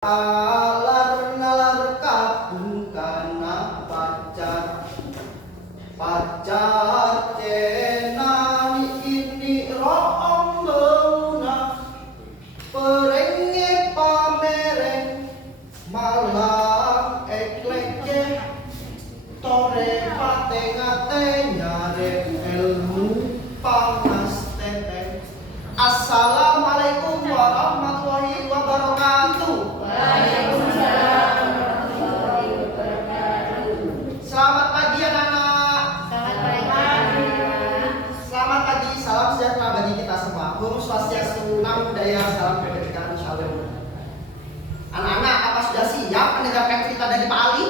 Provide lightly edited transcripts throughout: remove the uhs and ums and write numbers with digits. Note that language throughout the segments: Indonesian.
Alar nalar kabung kana pacar cenani ini roong beuna perenge pamereng malang eklekje tore patengate nyare ilmu pangas teteng. Assalamualaikum warahmatullahi wabarakatuh. Waalaikumsalam warahmatullahi wabarakatuh. Selamat pagi anak-anak. Selamat pagi. Selamat pagi, salam sejahtera bagi kita semua. Om Swastiastu, Namo Buddhaya, salam kebajikan, shalom. Anak-anak, apa sudah siap mendengarkan cerita dari Pak Ali?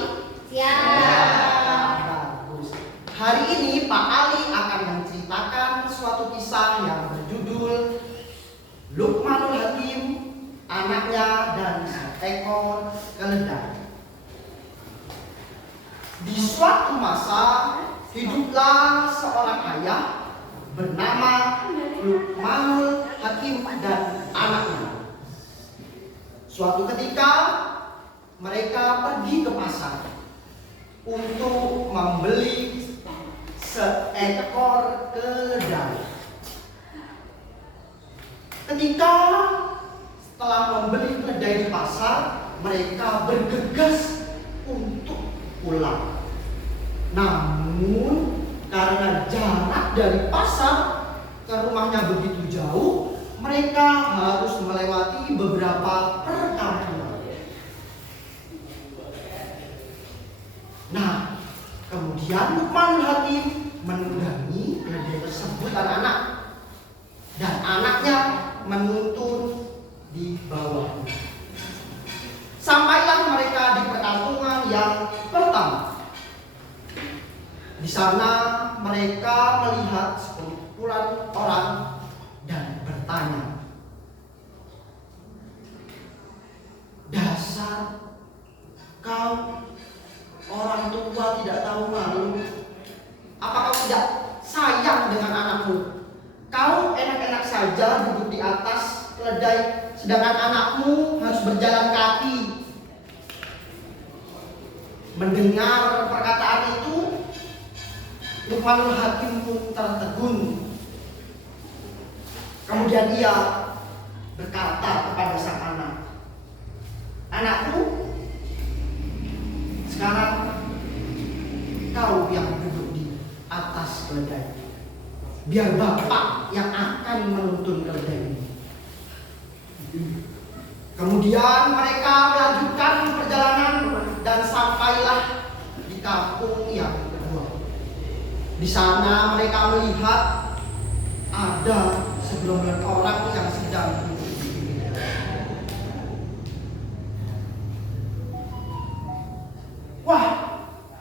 Siap. Bagus. Hari ini Pak Ali akan menceritakan suatu kisah yang berjudul Luqmanul Hakim, anaknya dan seekor keledai. Di suatu masa hiduplah seorang ayah bernama Luqmanul Hakim dan anaknya. Suatu ketika mereka pergi ke pasar untuk membeli seekor keledai. Ketika setelah membeli keledai di pasar, mereka bergegas untuk pulang. Namun karena jarak dari pasar ke rumahnya begitu jauh, mereka harus melewati beberapa perkampungan. Nah, kemudian Luqmanul Hakim menunggangi keledai tersebut anak-anak, dan anaknya menuntun di bawah. Sampailah mereka di perkampungan yang pertama. Di sana mereka melihat sekumpulan orang dan bertanya, "Dasar kau orang tua tidak tahu malu. Apa kau tidak sayang dengan anakmu? Kau enak-enak saja duduk di atas keledai, sedangkan anakmu harus berjalan kaki." Mendengar perkataan itu, Luqmanul Hakim pun tertegun. Kemudian ia berkata kepada sang anak, "Anakku, sekarang kau yang duduk di atas keledai. Biar bapak yang akan menuntun keledai ini." Kemudian mereka melanjutkan perjalanan dan sampailah di kampung yang kedua. Di sana mereka melihat ada segerombolan orang yang sedang duduk di pinggir jalan. "Wah,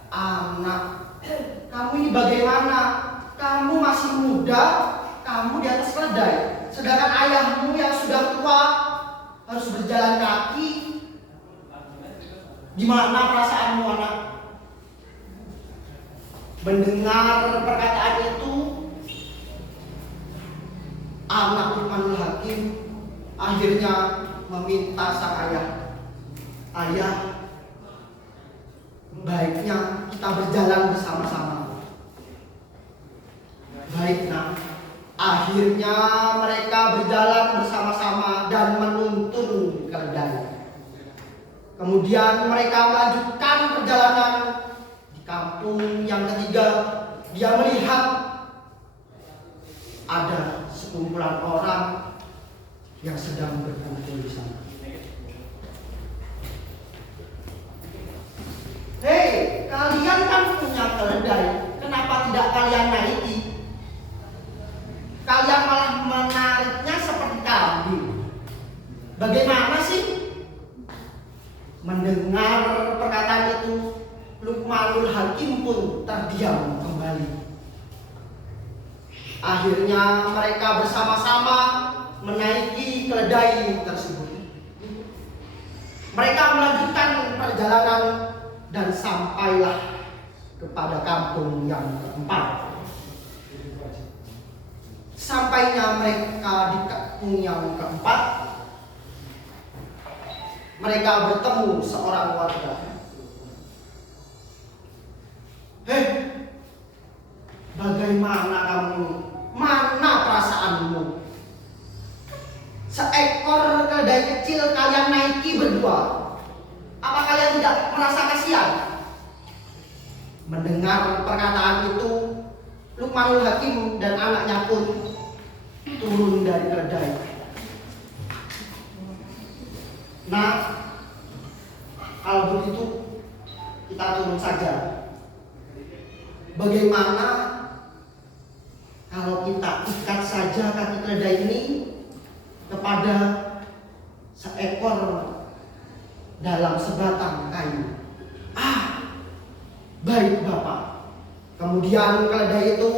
anak, kamu ini bagaimana? Kamu masih muda, kamu di atas keledai, sedangkan ayahmu yang sudah tua harus berjalan kaki. Gimana perasaanmu, anak?" Mendengar perkataan itu, anak Luqmanul Hakim akhirnya meminta sang ayah, "Ayah, baiknya kita berjalan bersama-sama." "Baik, nak." Akhirnya mereka berjalan bersama-sama dan menuntun keledai. Kemudian mereka melanjutkan perjalanan. Di kampung yang ketiga, dia melihat ada sekumpulan orang yang sedang berkumpul di sana. "Hei, kalian kan punya keledai, kenapa tidak kalian naiki? Kalian malah menariknya seperti kambing. Bagaimana sih?" Mendengar perkataan itu, Luqmanul Hakim pun terdiam kembali. Akhirnya mereka bersama-sama menaiki keledai tersebut. Mereka melanjutkan perjalanan dan sampailah kepada kampung yang keempat. Sampainya mereka di kampung yang keempat, mereka bertemu seorang warga. Hei, bagaimana kamu? Mana perasaanmu? Seekor keledai kecil kalian naiki berdua. Apa kalian tidak merasa kasihan? Mendengar perkataan itu, Luqmanul Hakim dan anaknya pun turun dari keledai. Nah, kalau begitu kita turun saja. Bagaimana kalau kita ikat saja kaki keledai ini kepada seekor dalam sebatang kayu? Baik Bapak. Kemudian keledai itu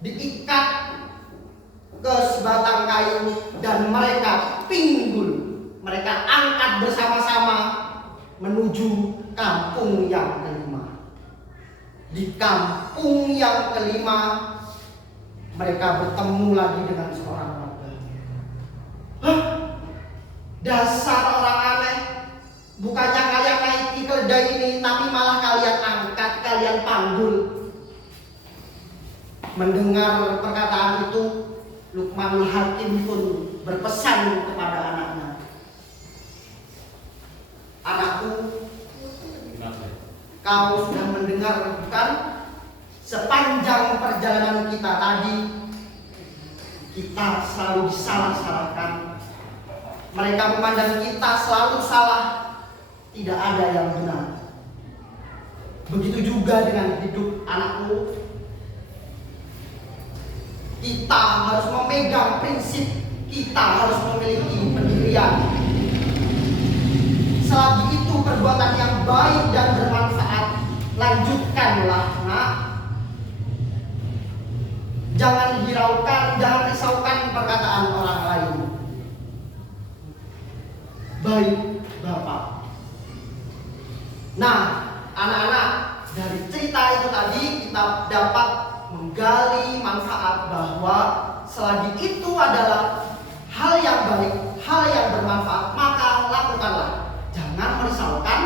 diikat ke sebatang kayu dan mereka pinggul. Mereka angkat bersama-sama menuju kampung yang kelima. Di kampung yang kelima mereka bertemu lagi dengan seorang warga. Hah? Dasar orang aneh. Bukannya kalian naiki keledai ini, tapi malah kalian angkat, kalian panggul. Mendengar perkataan itu, Luqmanul Hakim pun berpesan kepada anaknya. Anakku, kau sudah mendengar bukan? Sepanjang perjalanan kita tadi, kita selalu disalah-salahkan. Mereka memandang kita selalu salah, tidak ada yang benar. Begitu juga dengan hidup anakku. Kita harus memegang prinsip, kita harus memiliki pendirian. Selagi itu perbuatan yang baik dan bermanfaat, lanjutkanlah, nak. Jangan hiraukan, jangan risaukan perkataan orang lain. Baik, Bapak. Nah, anak-anak, dari cerita itu tadi kita dapat menggali manfaat bahwa selagi itu adalah hal yang baik, hal yang bermanfaat, maka lakukanlah. Jangan merisaukan